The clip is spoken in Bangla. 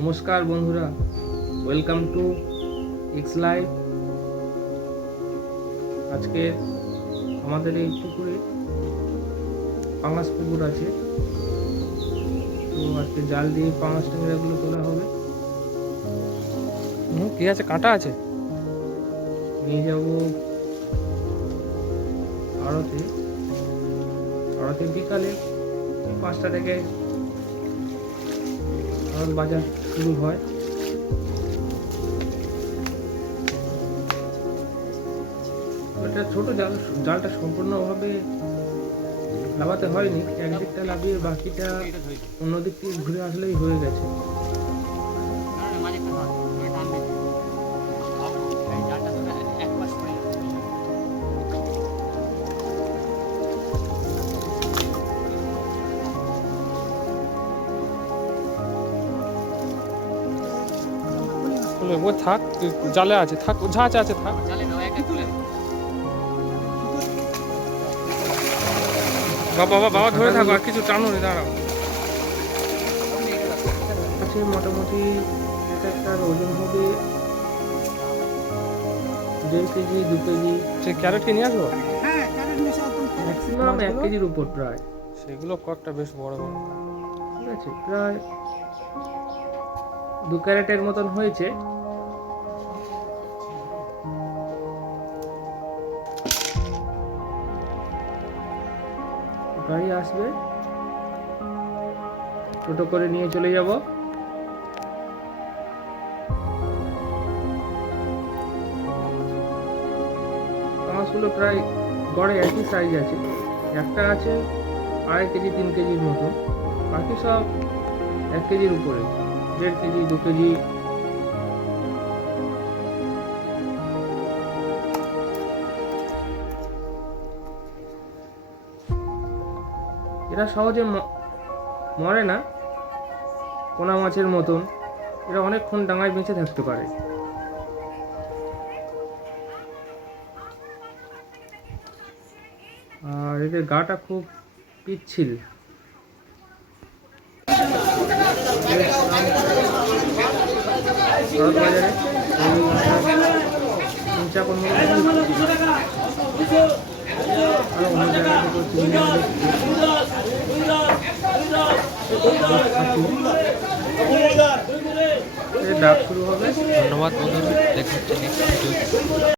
নমস্কার বন্ধুরা ওয়েলকাম টু এক্স লাইভ আজকে আমাদের এই পুকুরে পাঙাশ পুকুর আছে। তো আজকে জাল দিয়ে পাঙাশ ট্যাংরাগুলো তোলা হবে। হুম, কি আছে? কাঁটা আছে? নিয়ে যাব আড়তে আড়তে বিকালে পাঁচটা থেকে আড়ত বাজার শুরু হয়। এটা ছোট জাল, জালটা সম্পূর্ণভাবে লাভাতে হয়নি। একদিকটা লাগিয়ে বাকিটা অন্যদিক থেকে ঘুরে আসলেই হয়ে গেছে। ও থাক জালে আছে থাক যা আছে আছে থাক। বাবা বাবা বাবা ধরে থাকো আর কিছু টানো নি দাঁড়াও। আছে মোটামুটি এটা একটা ওজন হবে দেড় কেজি দু কেজি। সে ক্যারেট কি নিয়ে আসব? ম্যাক্সিমাম এক কেজির উপর প্রায়। সেগুলো কয়েকটা বেশ বড় বড়। ঠিক আছে প্রায় দু ক্যারেটের মতন হয়েছে। গাড়ি আসবে। টোটো করে নিয়ে চলে যাব। মাছগুলো প্রায় গড়ে একই সাইজ আছে। একটা আছে আড়াই কেজি, তিন কেজির মতো। বাকি সব এক কেজির উপরে, দেড় কেজি, দু কেজি এরা সহজে মরে না। পোনা মাছের মতন। এরা অনেকক্ষণ ডাঙায় বেঁচে থাকতে পারে। আর এদের গাটা খুব পিচ্ছিল। ডাক শুরু হবে। ধন্যবাদ বন্ধুরা দেখা